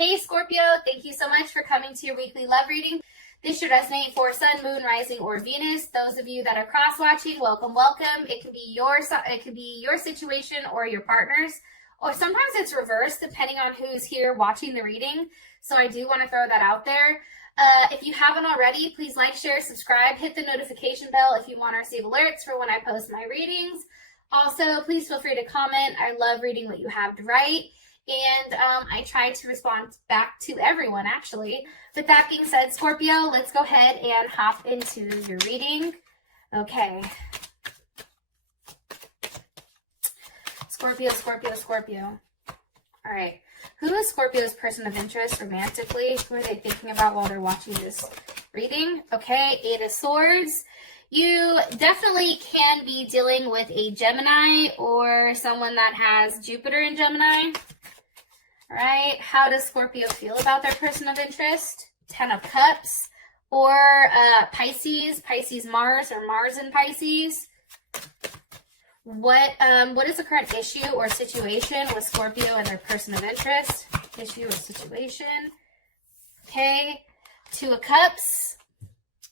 Hey Scorpio, thank you so much for coming to your weekly love reading. This should resonate for Sun, Moon, Rising, or Venus. Those of you that are cross-watching, welcome, welcome. It could be your situation or your partner's, or sometimes it's reversed depending on who's here watching the reading. So I do want to throw that out there. If you haven't already, please like, share, subscribe, hit the notification bell if you want to receive alerts for when I post my readings. Also, please feel free to comment. I love reading what you have to write. And I try to respond back to everyone, actually. With that being said, Scorpio, let's go ahead and hop into your reading. Okay. Scorpio, Scorpio, Scorpio. All right. Who is Scorpio's person of interest romantically? Who are they thinking about while they're watching this reading? Okay, Eight of Swords. You definitely can be dealing with a Gemini or someone that has Jupiter in Gemini. All right, how does Scorpio feel about their person of interest? Ten of Cups or Pisces, Mars, or Mars in Pisces. What is the current issue or situation with Scorpio and their person of interest? Issue or situation. Okay, Two of Cups.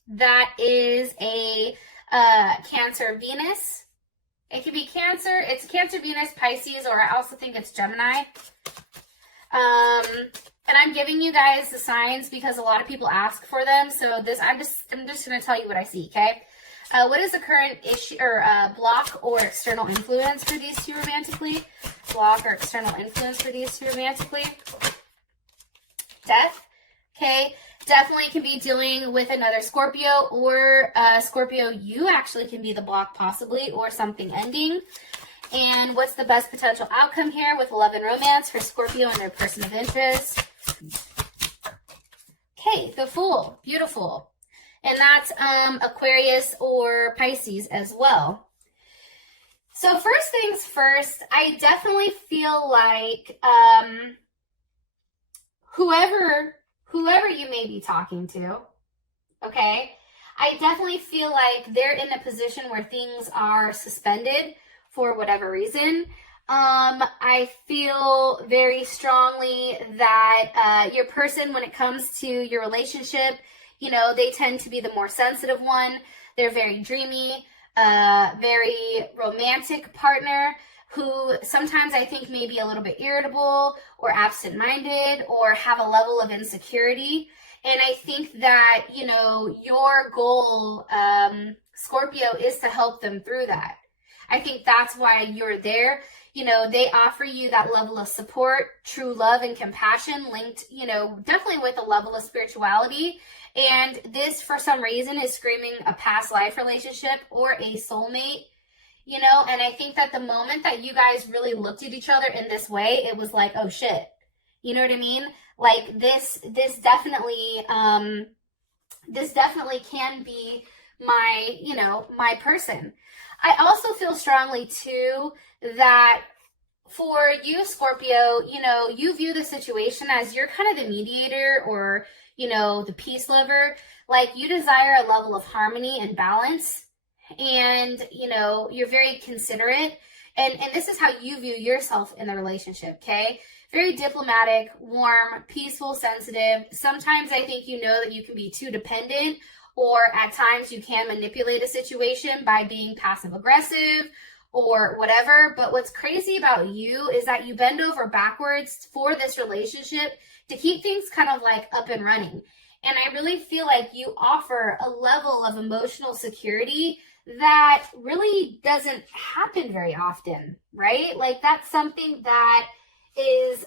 That is a Cancer Venus. It could be Cancer. It's Cancer Venus, Pisces, or I also think it's Gemini. And I'm giving you guys the signs because a lot of people ask for them. So this, I'm just going to tell you what I see, okay? What is the current issue or block or external influence for these two romantically? Block or external influence for these two romantically? Death. Okay. Definitely can be dealing with another Scorpio, or Scorpio, you actually can be the block possibly, or something ending. And what's the best potential outcome here with love and romance for Scorpio and their person of interest? Okay, the Fool. Beautiful. And that's Aquarius or Pisces as well. So first things first, I definitely feel like whoever you may be talking to, okay, I definitely feel like they're in a position where things are suspended for whatever reason. I feel very strongly that your person, when it comes to your relationship, you know, they tend to be the more sensitive one. They're very dreamy, very romantic partner who sometimes I think may be a little bit irritable or absent-minded or have a level of insecurity. And I think that, you know, your goal, Scorpio, is to help them through that. I think that's why you're there. You know, they offer you that level of support, true love and compassion linked, you know, definitely with a level of spirituality. And this, for some reason, is screaming a past life relationship or a soulmate, you know. And I think that the moment that you guys really looked at each other in this way, it was like, oh shit. You know what I mean? Like this definitely can be my, you know, my person. I also feel strongly too that for you, Scorpio, you know, you view the situation as you're kind of the mediator or, you know, the peace lover. Like you desire a level of harmony and balance, and, you know, you're very considerate. And this is how you view yourself in the relationship, okay? Very diplomatic, warm, peaceful, sensitive. Sometimes I think you know that you can be too dependent, or at times you can manipulate a situation by being passive aggressive or whatever. But what's crazy about you is that you bend over backwards for this relationship to keep things kind of like up and running. And I really feel like you offer a level of emotional security that really doesn't happen very often, right? Like that's something that is,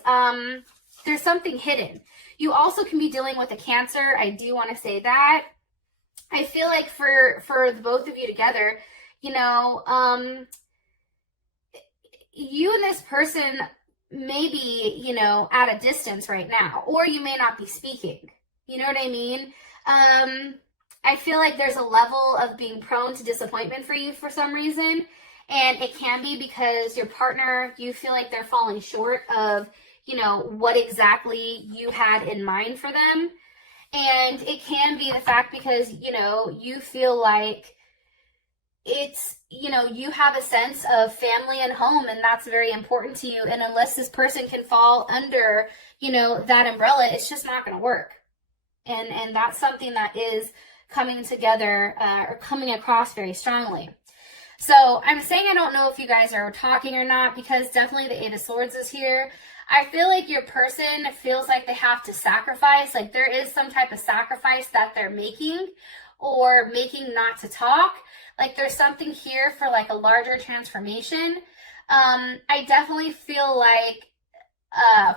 there's something hidden. You also can be dealing with a Cancer. I do want to say that. I feel like for the both of you together, you know, you and this person may be, you know, at a distance right now, or you may not be speaking. You know what I mean? I feel like there's a level of being prone to disappointment for you for some reason. And it can be because your partner, you feel like they're falling short of, you know, what exactly you had in mind for them. And it can be the fact because, you know, you feel like it's, you know, you have a sense of family and home, and that's very important to you. And unless this person can fall under, you know, that umbrella, it's just not going to work. And that's something that is coming together or coming across very strongly. So I'm saying I don't know if you guys are talking or not, because definitely the Eight of Swords is here. I feel like your person feels like they have to sacrifice, like there is some type of sacrifice that they're making or making not to talk. Like there's something here for like a larger transformation. I definitely feel like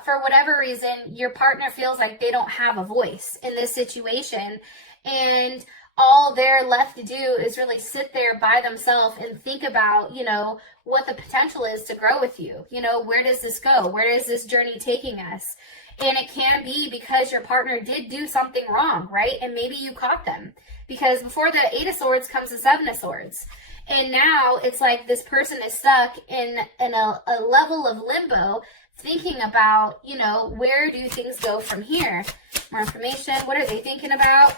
for whatever reason, your partner feels like they don't have a voice in this situation, and all they're left to do is really sit there by themselves and think about, you know, what the potential is to grow with you. You know, where does this go? Where is this journey taking us? And it can be because your partner did do something wrong, right? And maybe you caught them, because before the Eight of Swords comes the Seven of Swords. And now it's like this person is stuck in a level of limbo, thinking about, you know, where do things go from here? More information. What are they thinking about?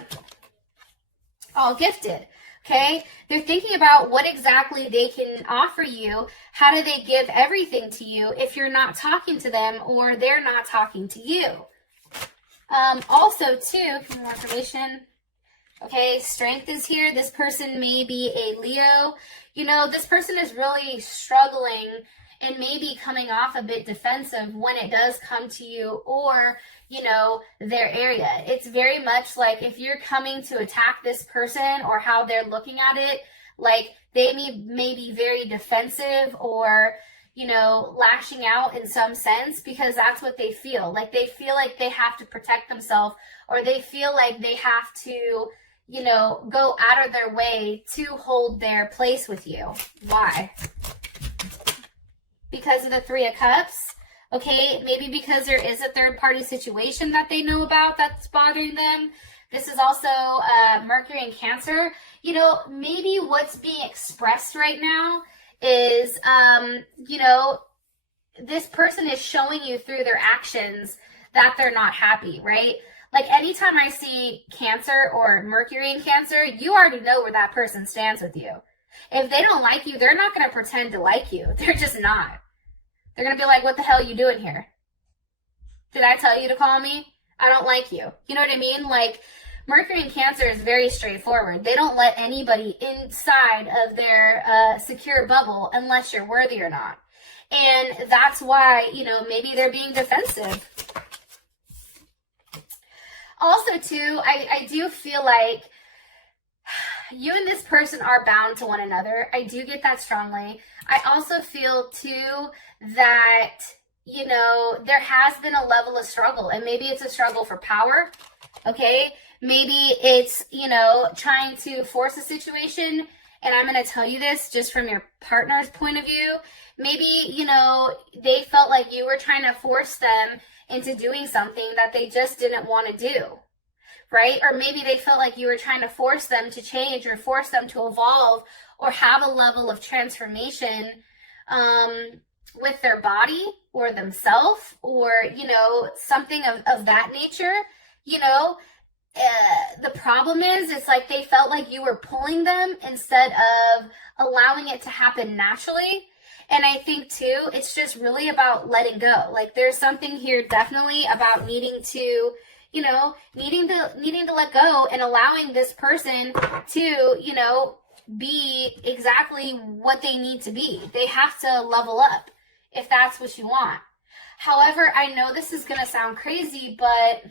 All gifted. Okay, they're thinking about what exactly they can offer you. How do they give everything to you if you're not talking to them or they're not talking to you? Also, too, more information. Okay, strength is here. This person may be a Leo. You know, this person is really struggling and maybe coming off a bit defensive when it does come to you or, you know, their area. It's very much like if you're coming to attack this person or how they're looking at it, like they may be very defensive or, you know, lashing out in some sense, because that's what they feel. Like they feel like they have to protect themselves, or they feel like they have to, you know, go out of their way to hold their place with you. Why? Because of the Three of Cups. Okay, maybe because there is a third-party situation that they know about that's bothering them. This is also Mercury and Cancer. You know, maybe what's being expressed right now is, you know, this person is showing you through their actions that they're not happy, right? Like anytime I see Cancer or Mercury in Cancer, you already know where that person stands with you. If they don't like you, they're not going to pretend to like you. They're just not. They're going to be like, what the hell are you doing here? Did I tell you to call me? I don't like you. You know what I mean? Like, Mercury in Cancer is very straightforward. They don't let anybody inside of their secure bubble unless you're worthy or not. And that's why, you know, maybe they're being defensive. Also, too, I do feel like you and this person are bound to one another. I do get that strongly. I also feel, too, that, you know, there has been a level of struggle, and maybe it's a struggle for power, okay? Maybe it's, you know, trying to force a situation, and I'm going to tell you this just from your partner's point of view. Maybe, you know, they felt like you were trying to force them into doing something that they just didn't want to do, right? Or maybe they felt like you were trying to force them to change or force them to evolve or have a level of transformation with their body or themselves, or, you know, something of that nature. You know, the problem is, it's like they felt like you were pulling them instead of allowing it to happen naturally. And I think, too, it's just really about letting go. Like, there's something here definitely about needing to, you know, needing to let go and allowing this person to, you know, be exactly what they need to be. They have to level up if that's what you want. However, I know this is going to sound crazy, but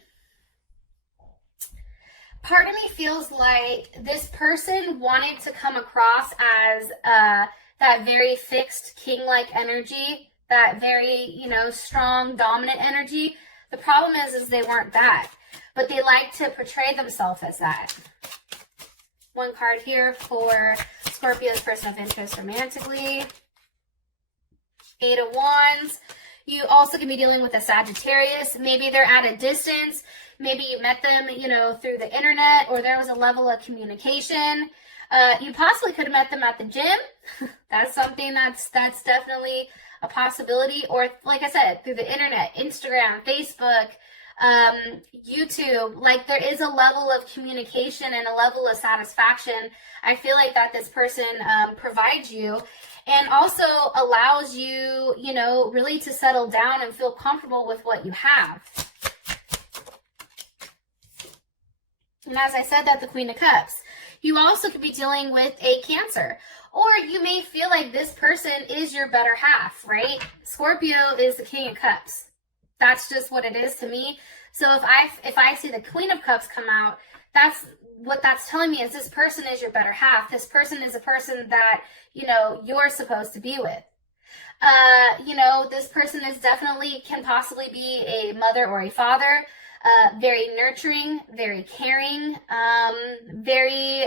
part of me feels like this person wanted to come across as that very fixed king-like energy, that very, you know, strong, dominant energy. The problem is they weren't that, but they like to portray themselves as that. One card here for Scorpio's person of interest romantically. Eight of Wands. You also can be dealing with a Sagittarius. Maybe they're at a distance. Maybe you met them, you know, through the internet, or there was a level of communication. You possibly could have met them at the gym. That's something that's definitely a possibility. Or, like I said, through the internet, Instagram, Facebook, YouTube. Like, there is a level of communication and a level of satisfaction I feel like that this person provides you. and also allows you, you know, really to settle down and feel comfortable with what you have. And as I said, that's the Queen of Cups. You also could be dealing with a Cancer, or you may feel like this person is your better half, right? Scorpio is the King of Cups. That's just what it is to me. So if I see the Queen of Cups come out, that's what that's telling me, is this person is your better half. This person is a person that, you know, you're supposed to be with. You know, this person is definitely, can possibly be a mother or a father. Very nurturing, very caring, very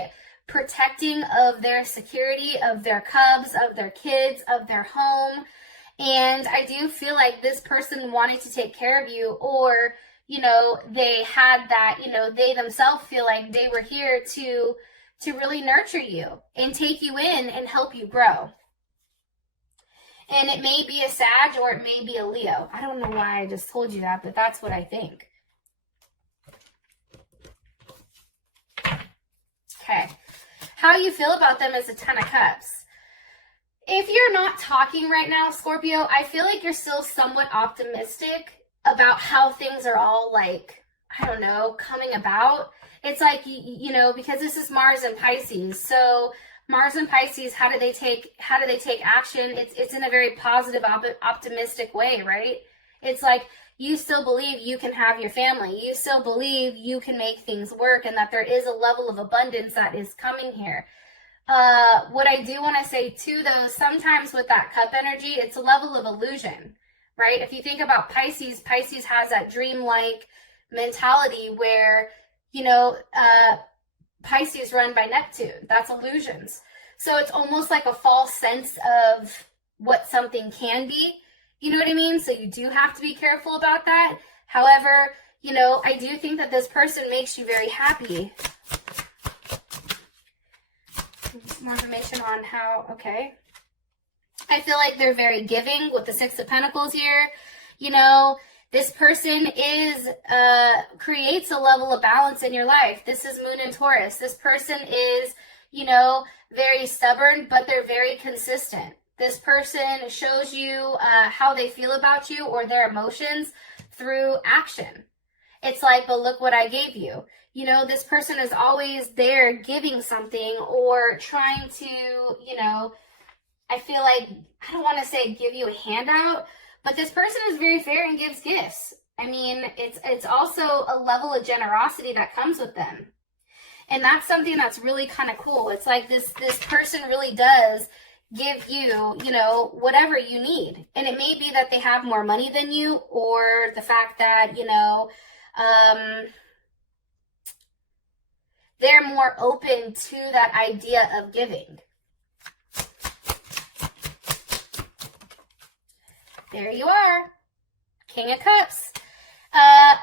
protecting of their security, of their cubs, of their kids, of their home. And I do feel like this person wanted to take care of you, or, you know, they had that, you know, they themselves feel like they were here to really nurture you and take you in and help you grow. And it may be a Sag or it may be a Leo. I don't know why I just told you that, but that's what I think. Okay. How you feel about them is a Ten of Cups. If you're not talking right now, Scorpio, I feel like you're still somewhat optimistic about how things are all, like, I don't know, coming about. It's like, you know, because this is Mars and Pisces. So Mars and Pisces, how do they take action? It's in a very positive, optimistic way, right? It's like, you still believe you can have your family. You still believe you can make things work, and that there is a level of abundance that is coming here. What I do want to say too, though, sometimes with that cup energy, it's a level of illusion, right? If you think about Pisces, Pisces has that dreamlike mentality where, you know, Pisces run by Neptune. That's illusions. So it's almost like a false sense of what something can be. You know what I mean? So you do have to be careful about that. However, you know, I do think that this person makes you very happy. More information on how, okay. I feel like they're very giving with the Six of Pentacles here. You know, this person creates a level of balance in your life. This is Moon and Taurus. This person is, you know, very stubborn, but they're very consistent. This person shows you how they feel about you or their emotions through action. It's like, but look what I gave you. You know, this person is always there giving something or trying to, you know, I feel like, I don't want to say give you a handout, but this person is very fair and gives gifts. I mean, it's also a level of generosity that comes with them. And that's something that's really kind of cool. It's like this person really does give you, you know, whatever you need. And it may be that they have more money than you, or the fact that, you know, they're more open to that idea of giving. There you are. King of Cups.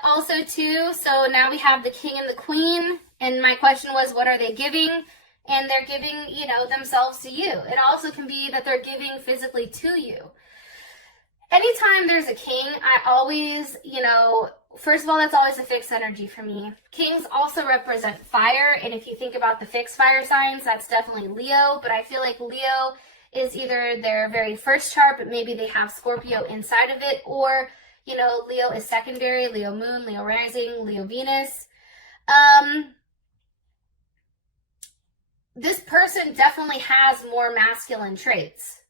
Also too, so now we have the King and the Queen. And my question was, what are they giving? And they're giving, you know, themselves to you. It also can be that they're giving physically to you. Anytime there's a king, I always, you know, first of all, that's always a fixed energy for me. Kings also represent fire. And if you think about the fixed fire signs, that's definitely Leo. But I feel like Leo is either their very first chart, but maybe they have Scorpio inside of it. Or, you know, Leo is secondary, Leo moon, Leo rising, Leo Venus. This person definitely has more masculine traits.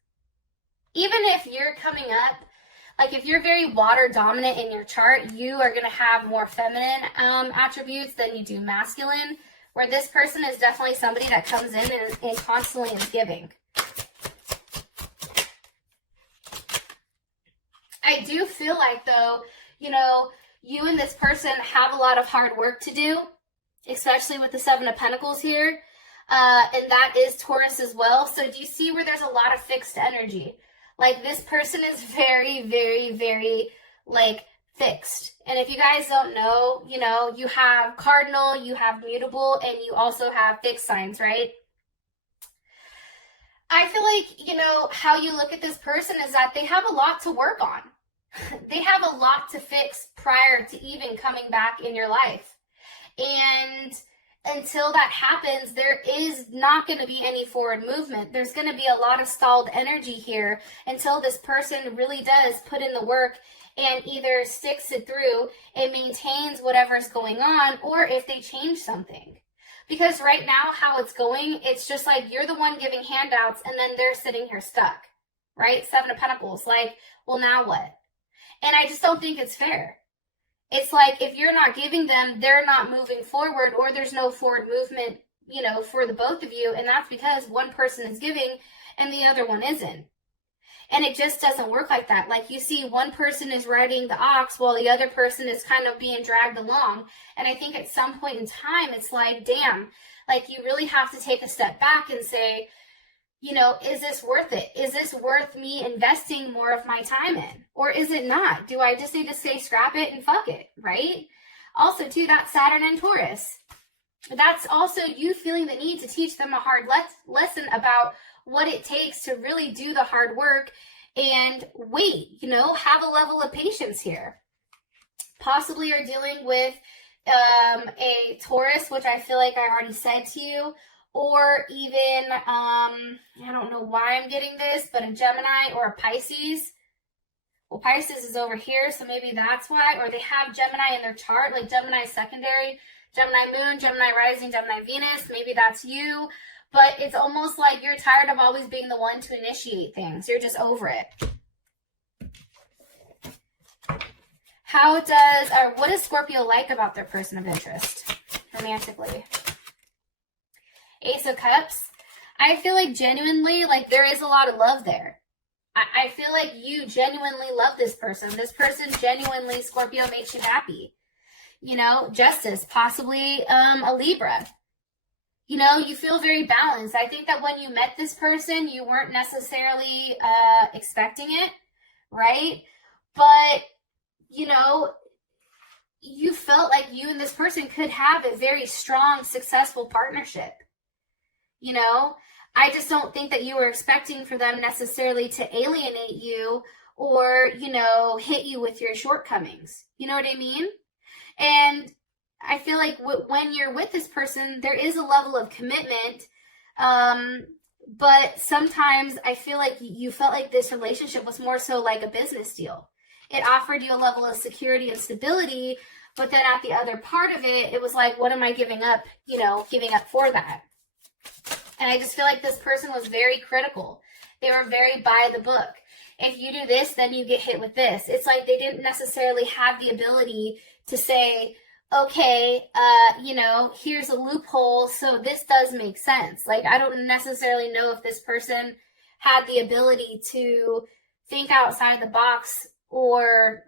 Even if you're coming up, like if you're very water dominant in your chart, you are going to have more feminine attributes than you do masculine, where this person is definitely somebody that comes in and constantly is giving. I do feel like, though, you know, you and this person have a lot of hard work to do, especially with the Seven of Pentacles here. And that is Taurus as well. So do you see where there's a lot of fixed energy? Like this person is very, very, very like fixed. And if you guys don't know, you know, you have cardinal, you have mutable, and you also have fixed signs, right? I feel like, you know, how you look at this person is that they have a lot to work on. They have a lot to fix prior to even coming back in your life. And until that happens, there is not going to be any forward movement. There's going to be a lot of stalled energy here until this person really does put in the work and either sticks it through and maintains whatever's going on, or if they change something. Because right now, how it's going, it's just like you're the one giving handouts and then they're sitting here stuck, right? 7 of Pentacles, like, well, now what? And I just don't think it's fair. It's like if you're not giving them, they're not moving forward, or there's no forward movement, you know, for the both of you. And that's because one person is giving and the other one isn't. And it just doesn't work like that. Like you see one person is riding the ox while the other person is kind of being dragged along. And I think at some point in time, it's like, damn, like you really have to take a step back and say, you know, is this worth it? Is this worth me investing more of my time in? Or is it not? Do I just need to say scrap it and fuck it, right? Also, too, that's Saturn and Taurus. That's also you feeling the need to teach them a hard lesson about what it takes to really do the hard work and wait, you know, have a level of patience here. Possibly you're dealing with a Taurus, which I feel like I already said to you, or even, I don't know why I'm getting this, but a Gemini or a Pisces. Well, Pisces is over here, so maybe that's why. Or they have Gemini in their chart, like Gemini secondary, Gemini moon, Gemini rising, Gemini Venus. Maybe that's you. But it's almost like you're tired of always being the one to initiate things. You're just over it. What does Scorpio like about their person of interest romantically? Ace of Cups. I feel like genuinely, like there is a lot of love there. I feel like you genuinely love this person. This person genuinely, Scorpio, makes you happy. You know, Justice, possibly a Libra. You know, you feel very balanced. I think that when you met this person, you weren't necessarily expecting it, right? But, you know, you felt like you and this person could have a very strong, successful partnership. You know, I just don't think that you were expecting for them necessarily to alienate you or, you know, hit you with your shortcomings. You know what I mean? And I feel like when you're with this person, there is a level of commitment. But sometimes I feel like you felt like this relationship was more so like a business deal. It offered you a level of security and stability, but then at the other part of it, it was like, what am I giving up, you know, giving up for that? And I just feel like this person was very critical. They were very by the book. If you do this, then you get hit with this. It's like they didn't necessarily have the ability to say, okay, you know, here's a loophole, so this does make sense. Like, I don't necessarily know if this person had the ability to think outside the box, or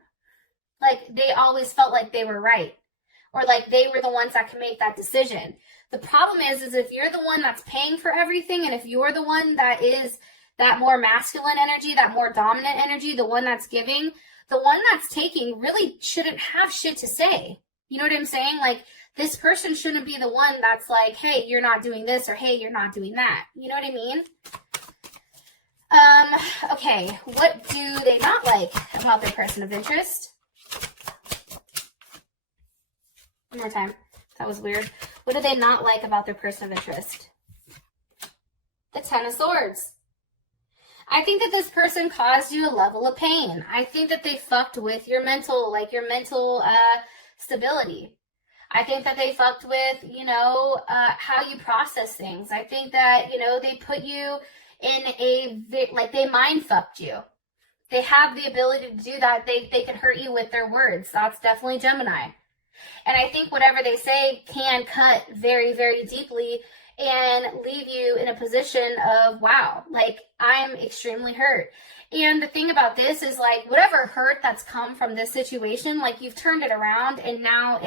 like they always felt like they were right, or like they were the ones that can make that decision. The problem is if you're the one that's paying for everything, and if you're the one that is that more masculine energy, that more dominant energy, the one that's giving, the one that's taking really shouldn't have shit to say. You know what I'm saying? Like, this person shouldn't be the one that's like, hey, you're not doing this, or hey, you're not doing that. You know what I mean? Okay, what do they not like about their person of interest? One more time. That was weird. What do they not like about their person of interest? The Ten of Swords. I think that this person caused you a level of pain. I think that they fucked with your mental, stability. I think that they fucked with, you know, how you process things. I think that, you know, they put you in they mind fucked you. They have the ability to do that. They can hurt you with their words. That's definitely Gemini. And I think whatever they say can cut very, very deeply and leave you in a position of, wow, like, I'm extremely hurt. And the thing about this is, like, whatever hurt that's come from this situation, like, you've turned it around, and now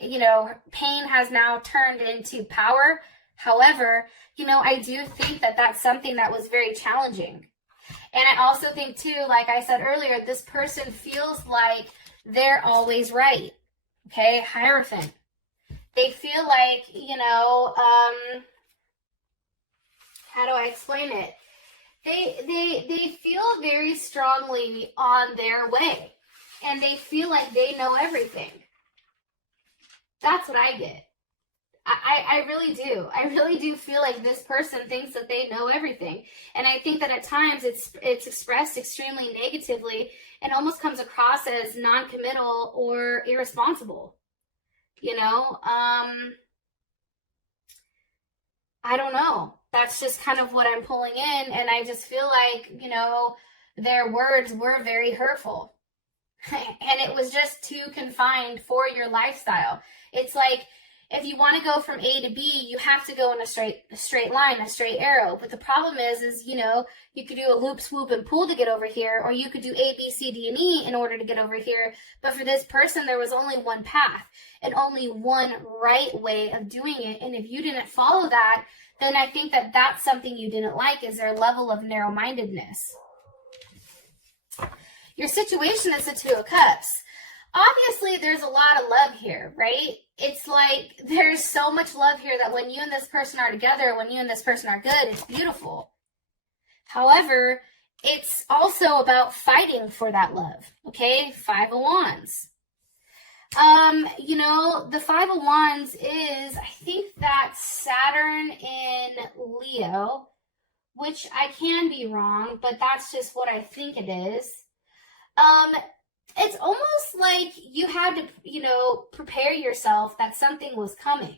you know, pain has now turned into power. However, you know, I do think that that's something that was very challenging. And I also think, too, like I said earlier, this person feels like they're always right. Okay, Hierophant. They feel like, you know, how do I explain it? They feel very strongly on their way, and they feel like they know everything. That's what I get. I really do. I really do feel like this person thinks that they know everything. And I think that at times it's expressed extremely negatively and almost comes across as non-committal or irresponsible. You know, I don't know. That's just kind of what I'm pulling in. And I just feel like, you know, their words were very hurtful. And it was just too confined for your lifestyle. It's like, if you want to go from A to B, you have to go in a straight line, a straight arrow. But the problem is, you know, you could do a loop, swoop, and pull to get over here, or you could do A, B, C, D, and E in order to get over here. But for this person, there was only one path and only one right way of doing it. And if you didn't follow that, then I think that that's something you didn't like, is their level of narrow-mindedness. Your situation is the Two of Cups. Obviously, there's a lot of love here, right? It's like there's so much love here that when you and this person are together, when you and this person are good, it's beautiful. However, it's also about fighting for that love, okay? Five of Wands. You know, the Five of Wands is, I think that's Saturn in Leo, which I can be wrong, but that's just what I think it is. It's almost like you had to, you know, prepare yourself that something was coming,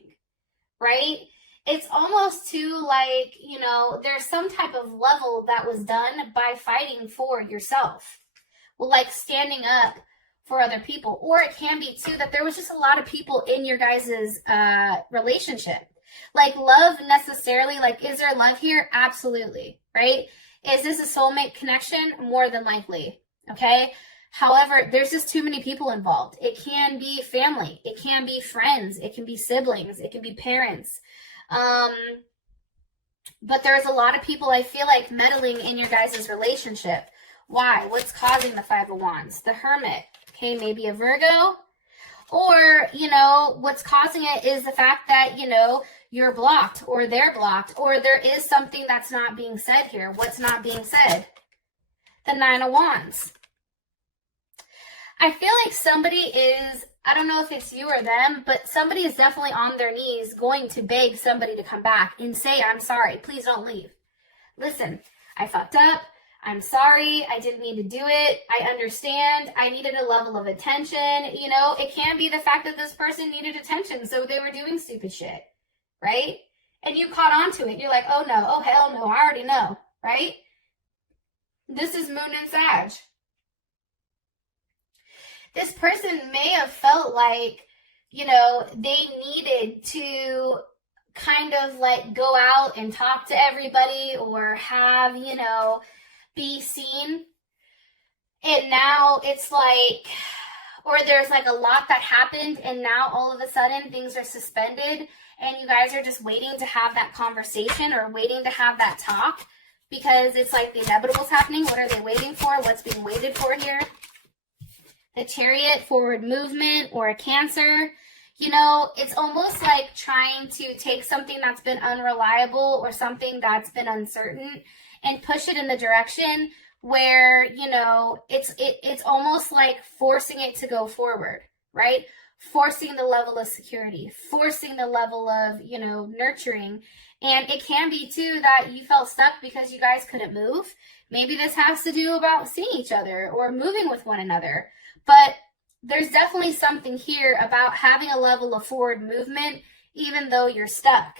right? It's almost too like, you know, there's some type of level that was done by fighting for yourself. Well, like standing up for other people. Or it can be too that there was just a lot of people in your guys' relationship. Like love necessarily, like is there love here? Absolutely, right? Is this a soulmate connection? More than likely, okay? However, there's just too many people involved. It can be family. It can be friends. It can be siblings. It can be parents. But there's a lot of people, I feel like, meddling in your guys' relationship. Why? What's causing the Five of Wands? The Hermit. Okay, maybe a Virgo. Or, you know, what's causing it is the fact that, you know, you're blocked or they're blocked or there is something that's not being said here. What's not being said? The Nine of Wands. I feel like somebody is, I don't know if it's you or them, but somebody is definitely on their knees going to beg somebody to come back and say, I'm sorry, please don't leave. Listen, I fucked up. I'm sorry. I didn't mean to do it. I understand. I needed a level of attention. You know, it can be the fact that this person needed attention, so they were doing stupid shit, right? And you caught on to it. You're like, oh no, oh hell no, I already know, right? This is Moon and Sag. This person may have felt like, you know, they needed to kind of like go out and talk to everybody or have, you know, be seen. And now it's like, or there's like a lot that happened and now all of a sudden things are suspended and you guys are just waiting to have that conversation or waiting to have that talk because it's like the inevitable's happening. What are they waiting for? What's being waited for here? The Chariot, forward movement, or a Cancer. You know, it's almost like trying to take something that's been unreliable or something that's been uncertain and push it in the direction where, you know, it's almost like forcing it to go forward, right? Forcing the level of security, forcing the level of, you know, nurturing. And it can be too that you felt stuck because you guys couldn't move. Maybe this has to do about seeing each other or moving with one another. But there's definitely something here about having a level of forward movement, even though you're stuck.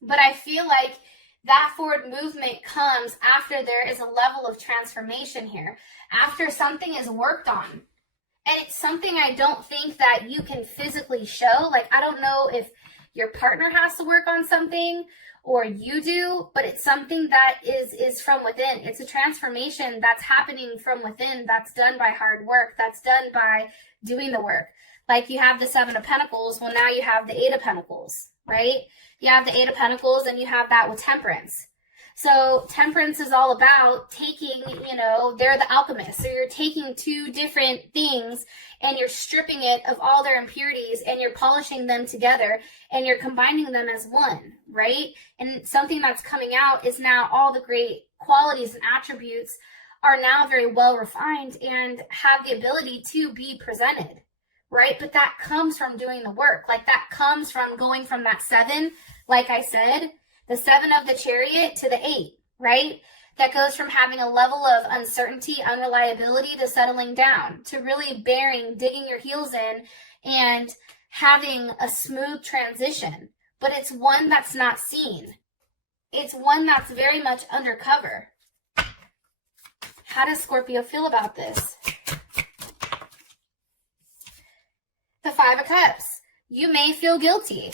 But I feel like that forward movement comes after there is a level of transformation here, after something is worked on. And it's something I don't think that you can physically show. Like, I don't know if your partner has to work on something or you do, but it's something that is from within. It's a transformation that's happening from within, that's done by hard work, that's done by doing the work. Like you have the Seven of Pentacles, well now you have the Eight of Pentacles, right? You have the Eight of Pentacles and you have that with Temperance. So Temperance is all about taking, you know, they're the alchemists. So you're taking two different things and you're stripping it of all their impurities and you're polishing them together and you're combining them as one, right? And something that's coming out is now all the great qualities and attributes are now very well refined and have the ability to be presented, right? But that comes from doing the work. Like that comes from going from that 7, like I said, the 7 of the chariot to the 8, right? That goes from having a level of uncertainty, unreliability to settling down, to really bearing, digging your heels in and having a smooth transition. But it's one that's not seen. It's one that's very much undercover. How does Scorpio feel about this? The 5 of Cups. You may feel guilty.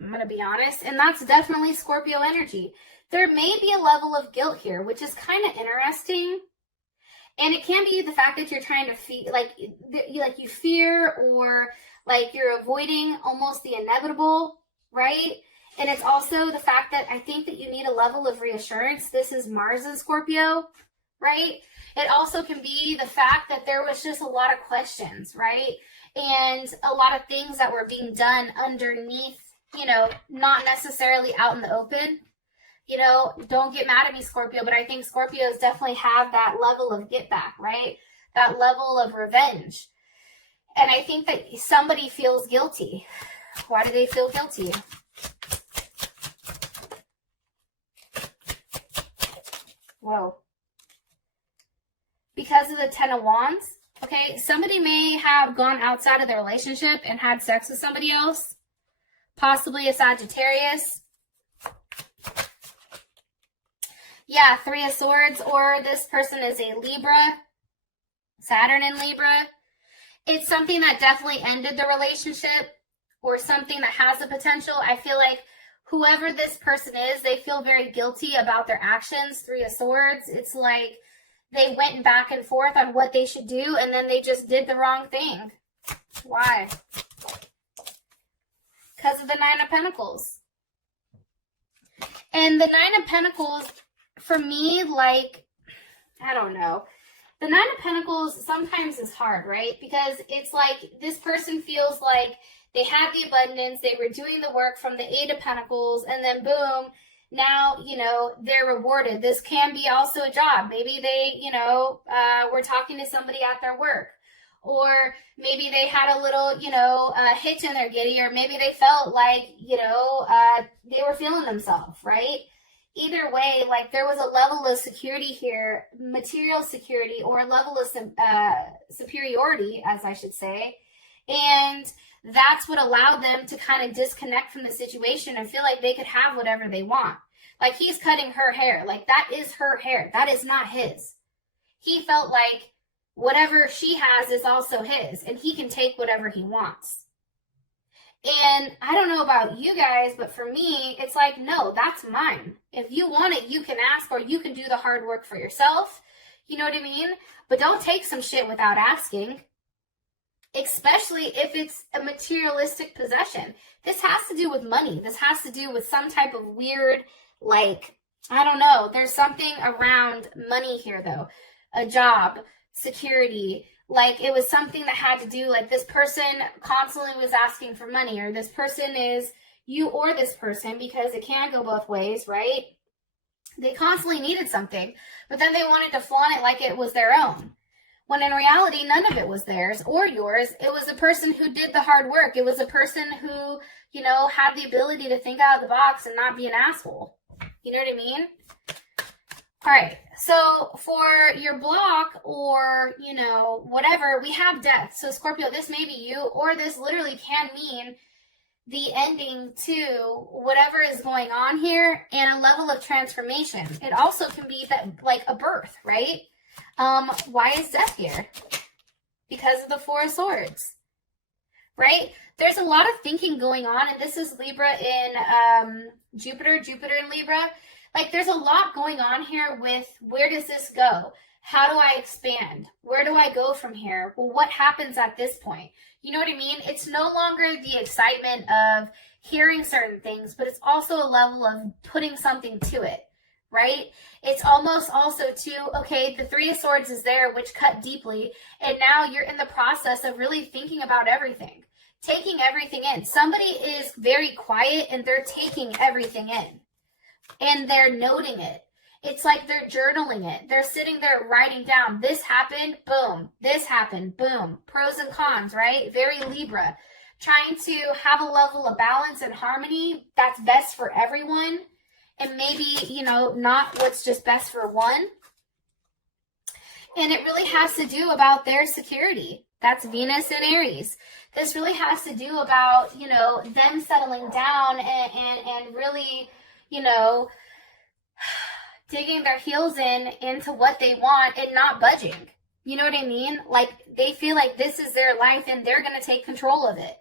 I'm going to be honest. And that's definitely Scorpio energy. There may be a level of guilt here, which is kind of interesting. And it can be the fact that you're trying to feel like you fear, or like you're avoiding almost the inevitable, right? And it's also the fact that I think that you need a level of reassurance. This is Mars in Scorpio, right? It also can be the fact that there was just a lot of questions, right? And a lot of things that were being done underneath, you know, not necessarily out in the open. You know, don't get mad at me, Scorpio, but I think Scorpios definitely have that level of get back, right? That level of revenge. And I think that somebody feels guilty. Why do they feel guilty? Whoa. Because of the 10 of Wands. Okay, somebody may have gone outside of their relationship and had sex with somebody else. Possibly a Sagittarius. Yeah, 3 of Swords, or this person is a Libra, Saturn in Libra. It's something that definitely ended the relationship, or something that has the potential. I feel like whoever this person is, they feel very guilty about their actions. 3 of Swords, it's like they went back and forth on what they should do, and then they just did the wrong thing. Why? Because of the 9 of Pentacles. And the 9 of Pentacles, for me, like, I don't know. The 9 of Pentacles sometimes is hard, right? Because it's like this person feels like they had the abundance, they were doing the work from the 8 of Pentacles, and then boom, now, you know, they're rewarded. This can be also a job. Maybe they, you know, were talking to somebody at their work. Or maybe they had a little, you know, hitch in their giddy, or maybe they felt like, you know, they were feeling themselves, right? Either way, like there was a level of security here, material security, or a level of superiority, as I should say. And that's what allowed them to kind of disconnect from the situation and feel like they could have whatever they want. Like he's cutting her hair. Like that is her hair. That is not his. He felt like whatever she has is also his, and he can take whatever he wants. And I don't know about you guys, but for me, it's like, no, that's mine. If you want it, you can ask, or you can do the hard work for yourself. You know what I mean? But don't take some shit without asking. Especially if it's a materialistic possession. This has to do with money. This has to do with some type of weird, like, I don't know. There's something around money here, though. A job, security. Like, it was something that had to do, like, this person constantly was asking for money, or this person is you or this person, because it can go both ways, right? They constantly needed something, but then they wanted to flaunt it like it was their own. When in reality, none of it was theirs or yours. It was a person who did the hard work. It was a person who, you know, had the ability to think out of the box and not be an asshole. You know what I mean? All right. So for your block, or, you know, whatever, we have death. So Scorpio, this may be you, or this literally can mean the ending to whatever is going on here and a level of transformation. It also can be that, like, a birth, right? Why is death here? Because of the 4 of Swords, right? There's a lot of thinking going on, and this is Libra in Jupiter in Libra. Like, there's a lot going on here with, where does this go? How do I expand? Where do I go from here? Well, what happens at this point? You know what I mean? It's no longer the excitement of hearing certain things, but it's also a level of putting something to it. Right? It's almost also okay, the 3 of Swords is there, which cut deeply, and now you're in the process of really thinking about everything, taking everything in. Somebody is very quiet, and they're taking everything in, and they're noting it, It's like they're journaling it. They're sitting there writing down, this happened, boom. This happened, boom. Pros and cons, right? Very Libra. Trying to have a level of balance and harmony that's best for everyone. And maybe, you know, not what's just best for one. And it really has to do about their security. That's Venus and Aries. This really has to do about, you know, them settling down and really, you know, digging their heels into what they want and not budging. You know what I mean? Like, they feel like this is their life and they're going to take control of it.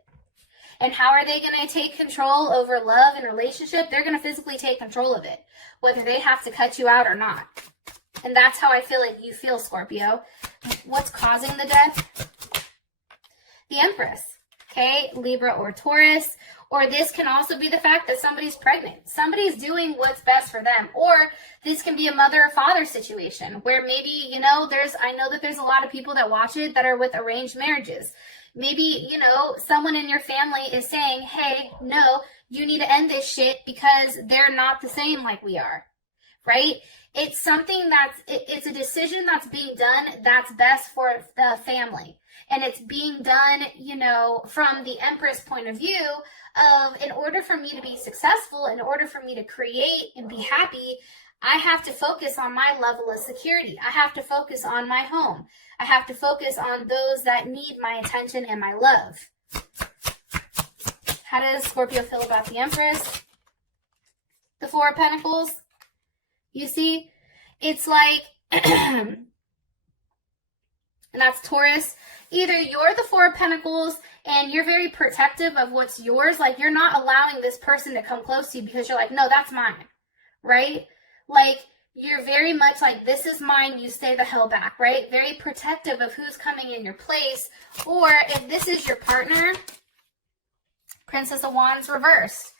And how are they going to take control over love and relationship? They're going to physically take control of it, whether they have to cut you out or not. And that's how I feel like you feel, Scorpio. What's causing the death? The Empress, okay? Libra or Taurus. Or this can also be the fact that somebody's pregnant. Somebody's doing what's best for them. Or this can be a mother or father situation where maybe, you know, I know that there's a lot of people that watch it that are with arranged marriages. Maybe, you know, someone in your family is saying, hey, no, you need to end this shit because they're not the same like we are, right? It's something it's a decision that's being done that's best for the family. And it's being done, you know, from the Empress point of view of, in order for me to be successful, in order for me to create and be happy, I have to focus on my level of security. I have to focus on my home. I have to focus on those that need my attention and my love. How does Scorpio feel about the Empress? The Four of Pentacles. You see, it's like, and that's Taurus. Either you're the Four of Pentacles and you're very protective of what's yours. Like, you're not allowing this person to come close to you because you're like, no, that's mine, right? Like, you're very much like, this is mine, you stay the hell back, right? Very protective of who's coming in your place. Or if this is your partner, Princess of Wands reversed.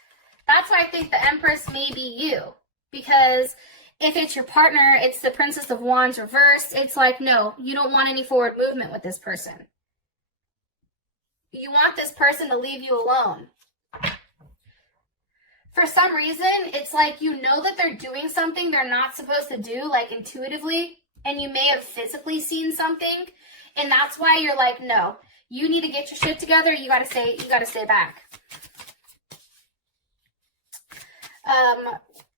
That's why I think the Empress may be you. Because if it's your partner, it's the Princess of Wands reversed. It's like, no, you don't want any forward movement with this person. You want this person to leave you alone. For some reason, it's like you know that they're doing something they're not supposed to do, like intuitively, and you may have physically seen something, and that's why you're like, no, you need to get your shit together. You gotta stay back.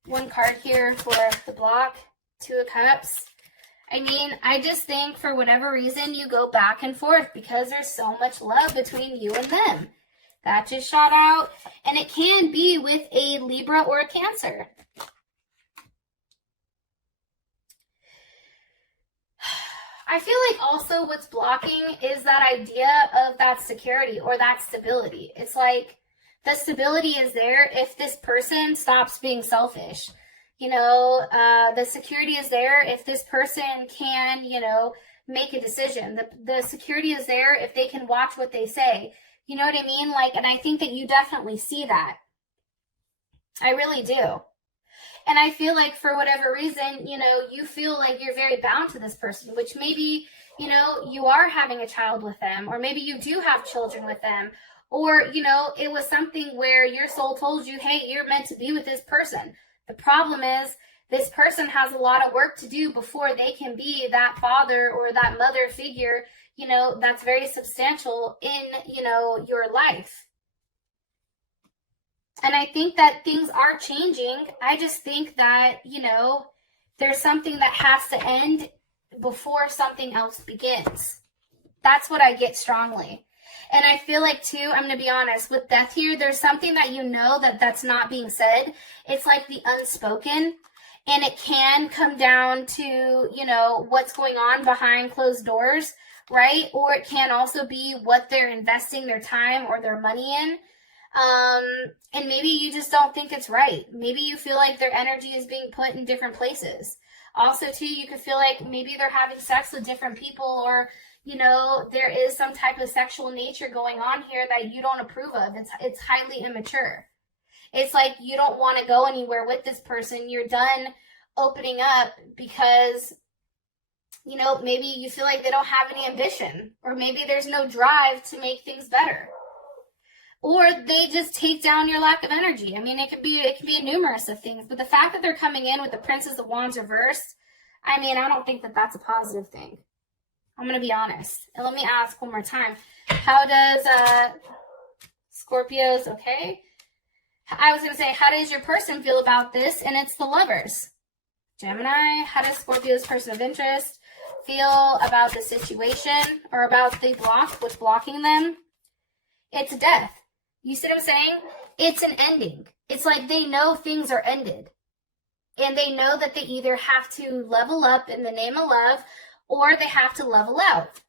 One card here for the block, Two of Cups. I mean, I just think for whatever reason you go back and forth because there's so much love between you and them. That just shot out. And it can be with a Libra or a Cancer. I feel like also what's blocking is that idea of that security or that stability. It's like the stability is there if this person stops being selfish. You know, the security is there if this person can, you know, make a decision. The security is there if they can watch what they say. You know what I mean? Like, and I think that you definitely see that. I really do. And I feel like for whatever reason, you know, you feel like you're very bound to this person, which maybe, you know, you are having a child with them, or maybe you do have children with them, or, you know, it was something where your soul told you, hey, you're meant to be with this person. The problem is this person has a lot of work to do before they can be that father or that mother figure, you know, that's very substantial in, you know, your life. And I think that things are changing. I just think that, you know, there's something that has to end before something else begins. That's what I get strongly. And I feel like, too, I'm going to be honest, with death here, there's something that you know that's not being said. It's like the unspoken. And it can come down to, you know, what's going on behind closed doors, right? Or it can also be what they're investing their time or their money in. And maybe you just don't think it's right. Maybe you feel like their energy is being put in different places. Also, too, you could feel like maybe they're having sex with different people, or, you know, there is some type of sexual nature going on here that you don't approve of. It's highly immature. It's like you don't want to go anywhere with this person. You're done opening up because, you know, maybe you feel like they don't have any ambition, or maybe there's no drive to make things better. or they just take down your lack of energy. I mean, it can be a numerous of things, but the fact that they're coming in with the Princess of Wands reversed, I mean, I don't think that that's a positive thing. I'm going to be honest. And let me ask one more time. How does Scorpios, okay? I was going to say, how does your person feel about this? And it's the Lovers. Gemini, how does Scorpio's person of interest feel about the situation or about the block, what's blocking them? It's death. You see what I'm saying? It's an ending. It's like they know things are ended. And they know that they either have to level up in the name of love or they have to level out.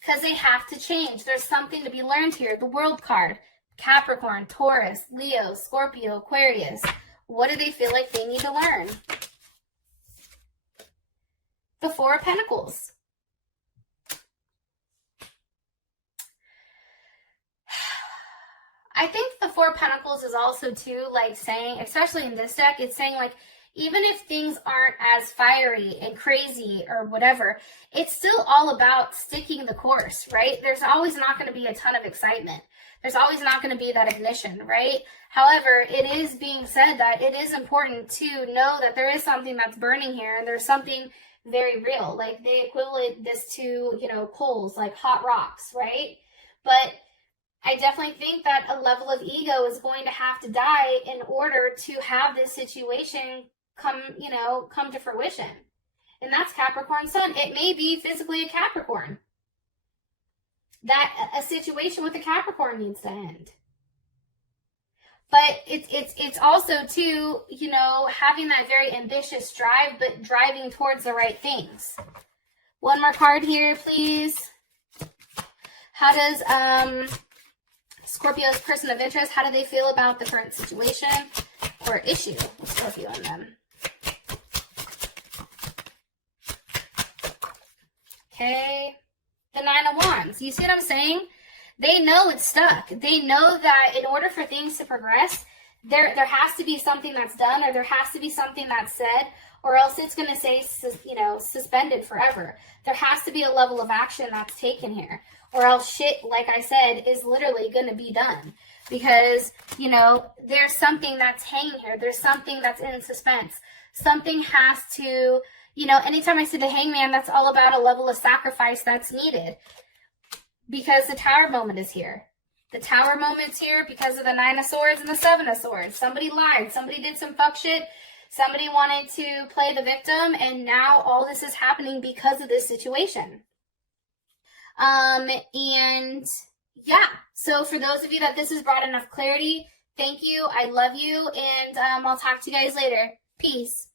Because they have to change. There's something to be learned here. The World card. Capricorn, Taurus, Leo, Scorpio, Aquarius. What do they feel like they need to learn? The Four of Pentacles. I think the Four of Pentacles is also too, like saying, especially in this deck, it's saying like, even if things aren't as fiery and crazy or whatever, it's still all about sticking the course, right? There's always not going to be a ton of excitement. There's always not going to be that ignition, right? However, it is being said that it is important to know that there is something that's burning here and there's something very real. Like they equivalent this to, you know, coals, like hot rocks, right? But I definitely think that a level of ego is going to have to die in order to have this situation come to fruition. And that's Capricorn Sun. It may be physically a Capricorn. That a situation with a Capricorn needs to end. But it's also too, you know, having that very ambitious drive, but driving towards the right things. One more card here, please. How does Scorpio's person of interest, how do they feel about the current situation or issue with Scorpio and them? Okay. The Nine of Wands. You see what I'm saying? They know it's stuck. They know that in order for things to progress, there has to be something that's done or there has to be something that's said or else it's going to say, you know, suspended forever. There has to be a level of action that's taken here or else shit, like I said, is literally going to be done because, you know, there's something that's hanging here. There's something that's in suspense. Something has to, you know, anytime I see the Hangman, that's all about a level of sacrifice that's needed because the Tower moment is here. The Tower moment's here because of the Nine of Swords and the Seven of Swords. Somebody lied. Somebody did some fuck shit. Somebody wanted to play the victim, and now all this is happening because of this situation. And yeah, so for those of you that this has brought enough clarity, thank you. I love you, and I'll talk to you guys later. Peace.